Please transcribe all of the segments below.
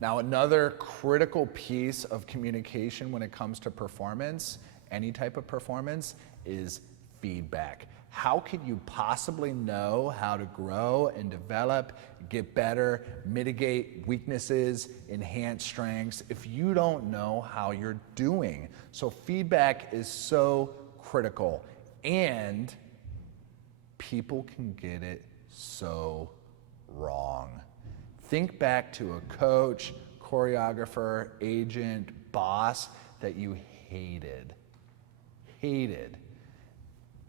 Now, another critical piece of communication when it comes to performance, any type of performance, is feedback. How could you possibly know how to grow and develop, get better, mitigate weaknesses, enhance strengths if you don't know how you're doing? So feedback is so critical, and people can get it so wrong. Think back to a coach, choreographer, agent, boss that you hated.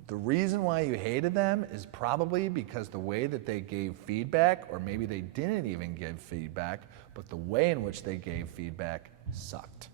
The reason why you hated them is probably because the way that they gave feedback, or maybe they didn't even give feedback, but the way in which they gave feedback sucked.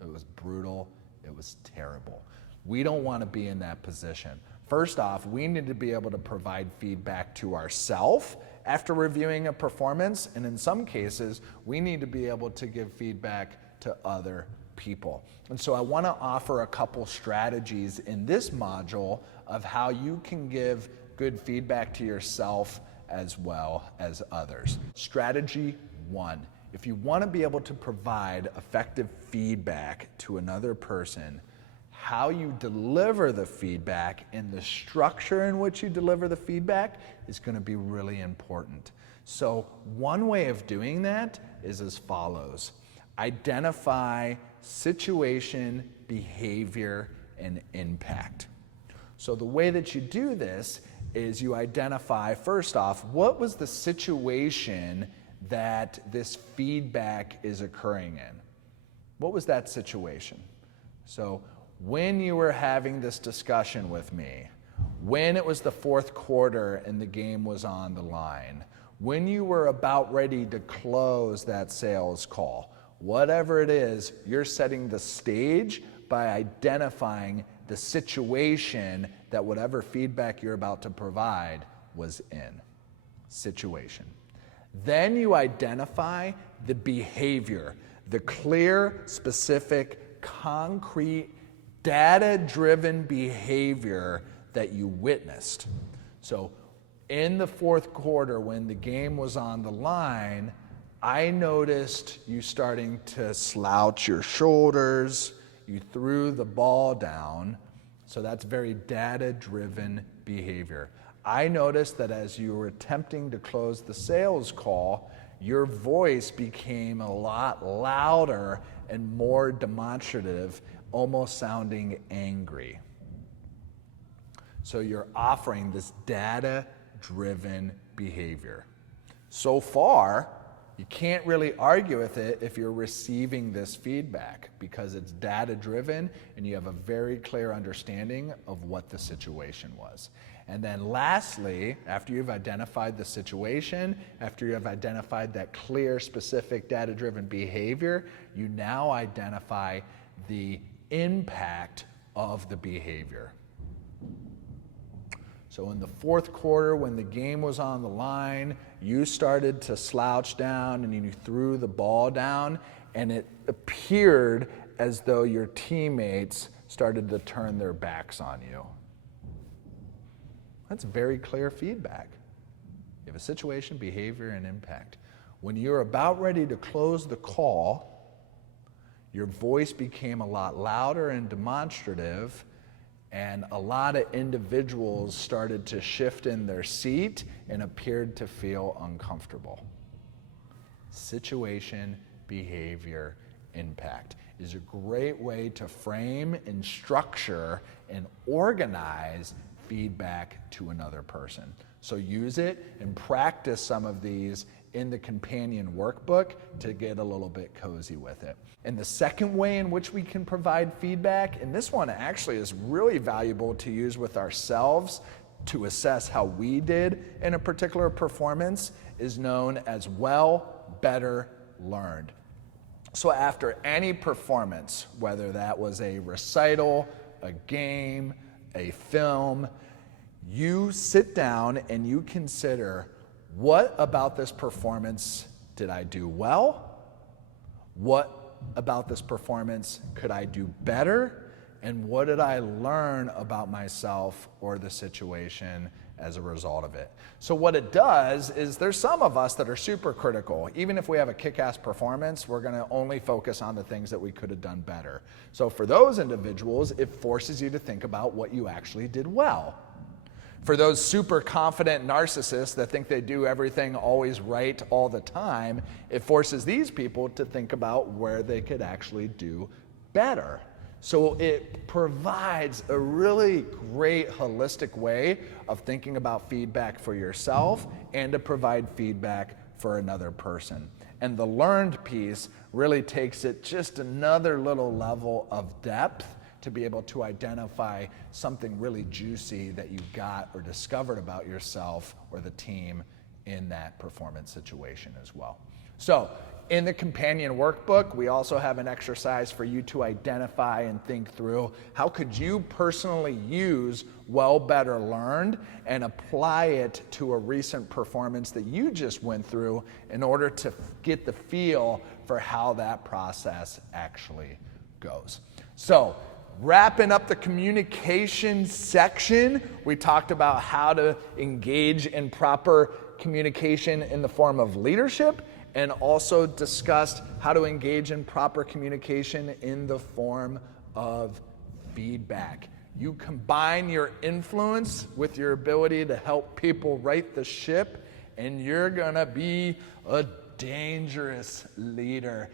It was brutal, it was terrible. We don't want to be in that position. First off, we need to be able to provide feedback to ourselves after reviewing a performance, and in some cases, we need to be able to give feedback to other people. And so I want to offer a couple strategies in this module of how you can give good feedback to yourself as well as others. Strategy 1, if you want to be able to provide effective feedback to another person, how you deliver the feedback and the structure in which you deliver the feedback is going to be really important. So one way of doing that is as follows. Identify situation, behavior, and impact. So the way that you do this is you identify, first off, what was the situation that this feedback is occurring in? What was that situation? So when you were having this discussion with me, when it was the fourth quarter and the game was on the line, when you were about ready to close that sales call, whatever it is, you're setting the stage by identifying the situation that whatever feedback you're about to provide was in. Situation. Then you identify the behavior, the clear, specific, concrete, data-driven behavior that you witnessed. So in the fourth quarter, when the game was on the line, I noticed you starting to slouch your shoulders, you threw the ball down, so that's very data-driven behavior. I noticed that as you were attempting to close the sales call, your voice became a lot louder and more demonstrative, almost sounding angry. So you're offering this data-driven behavior. So far, you can't really argue with it if you're receiving this feedback because it's data-driven and you have a very clear understanding of what the situation was. And then lastly, after you've identified the situation, after you have identified that clear, specific, data-driven behavior, you now identify the impact of the behavior. So in the fourth quarter, when the game was on the line, you started to slouch down and you threw the ball down, and it appeared as though your teammates started to turn their backs on you. That's very clear feedback. You have a situation, behavior, and impact. When you're about ready to close the call, your voice became a lot louder and demonstrative, and a lot of individuals started to shift in their seat and appeared to feel uncomfortable. Situation, behavior, impact is a great way to frame and structure and organize feedback to another person. So use it and practice some of these in the Companion Workbook to get a little bit cozy with it. And the second way in which we can provide feedback, and this one actually is really valuable to use with ourselves to assess how we did in a particular performance, is known as well, better, learned. So after any performance, whether that was a recital, a game, a film, you sit down and you consider, what about this performance did I do well? What about this performance could I do better? And what did I learn about myself or the situation as a result of it. So what it does is there's some of us that are super critical. Even if we have a kick-ass performance, we're going to only focus on the things that we could have done better. So for those individuals, it forces you to think about what you actually did well. For those super confident narcissists that think they do everything always right all the time, it forces these people to think about where they could actually do better. So it provides a really great holistic way of thinking about feedback for yourself and to provide feedback for another person. And the learned piece really takes it just another little level of depth to be able to identify something really juicy that you got or discovered about yourself or the team in that performance situation as well. So in the Companion Workbook, we also have an exercise for you to identify and think through how could you personally use well, better, learned and apply it to a recent performance that you just went through in order to get the feel for how that process actually goes. So wrapping up the communication section, we talked about how to engage in proper communication in the form of leadership, and also discussed how to engage in proper communication in the form of feedback. You combine your influence with your ability to help people right the ship, and you're gonna be a dangerous leader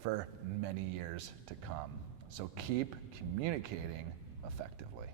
for many years to come. So keep communicating effectively.